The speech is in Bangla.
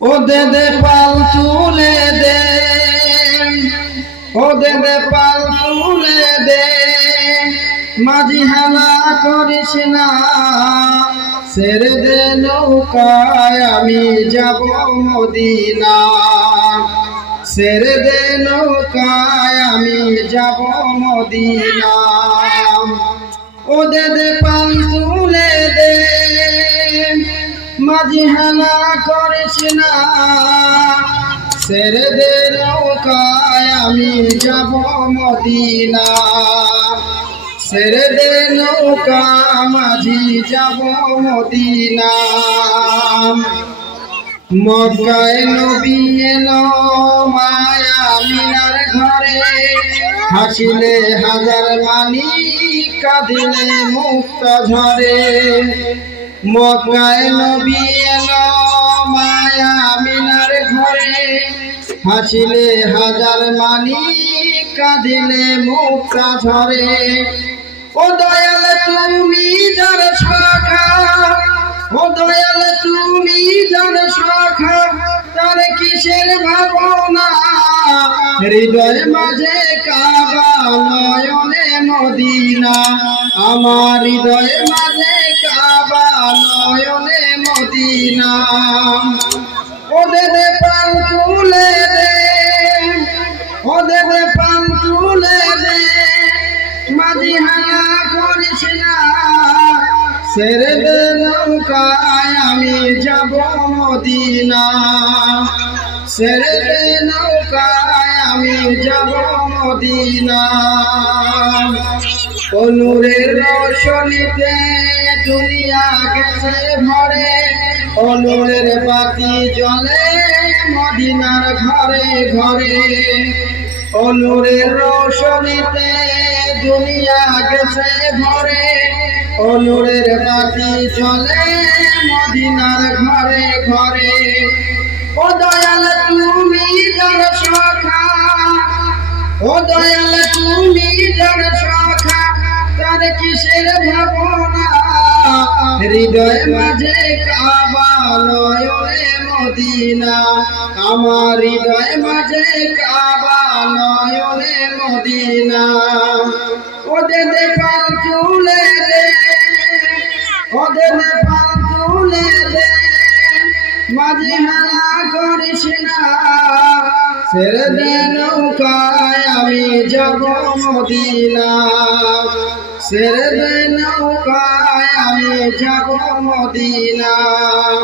ও দে দে পাল তুলে দে, ও দে দে পাল তুলে দে, মাঝি হানা করিস না, ছেড়ে দে নৌকায় আমি যাব মদিনা, ছেড়ে দে নৌকায় আমি যাব মদিনা। ও দে দে পাল তুলে দে, মাঝি হানা করিস না, ছেড়ে দে নৌকায় আমি যাব মদিনা, ছেড়ে দে নৌকা মাঝি যাব মদিনা। মক্কায় নবী এলো মায়া মিনার ঘরে, হাসিলে হাজার মানি কাঁদিলে মুক্তা ঝরে। মক্কায় নবী এলো মায়া মিনার ঘরে, হাসিলে হাজার মানি কাঁদিলে মুক্তা ঝরে। ও দয়াল তুমি যার শাখা, ও দয়াল তুমি যার শাখা, তার কিসের ভাবনা, হৃদয় মাঝে কাবা নয়নে মদিনা, আমার হৃদয় মাঝে কাবা নয়নে মদিনা। ও দে দে পাল তুলে দে, ও দে দে পাল তুলে দে, মাঝি হানা করিস না, ছেড়ে দে নৌকায় আমি যাব মদিনা, ছেড়ে দে নৌকায় আমি যাব মদিনা। ও নূরের রোশনীতে দুনিয়া গেছে ভরে, ও নূরের বাতি জ্বলে মদিনার ঘরে ঘরে। ও নূরের রোশনীতে দুনিয়া গেছে ভরে, ও নূরের বাতি জ্বলে মদিনার ঘরে ঘরে। ও দয়াল তুমি যার শাখা, ও দয়াল তুমি যার শাখা, তার কিসের ভাবনা, হৃদয় মাঝে কাবা নয়নে মদিনা, আমার হৃদয় মাঝে কাবা নয়নে মদিনা। ও দে দে পাল তুলে দে, ও দে দে পাল তুলে দে, মাঝি হানা করিস না, ছেড়ে দে নৌকায় আমি যাব মদিনা, ছেড়ে দে নৌকায় আমি যাব মদিনা।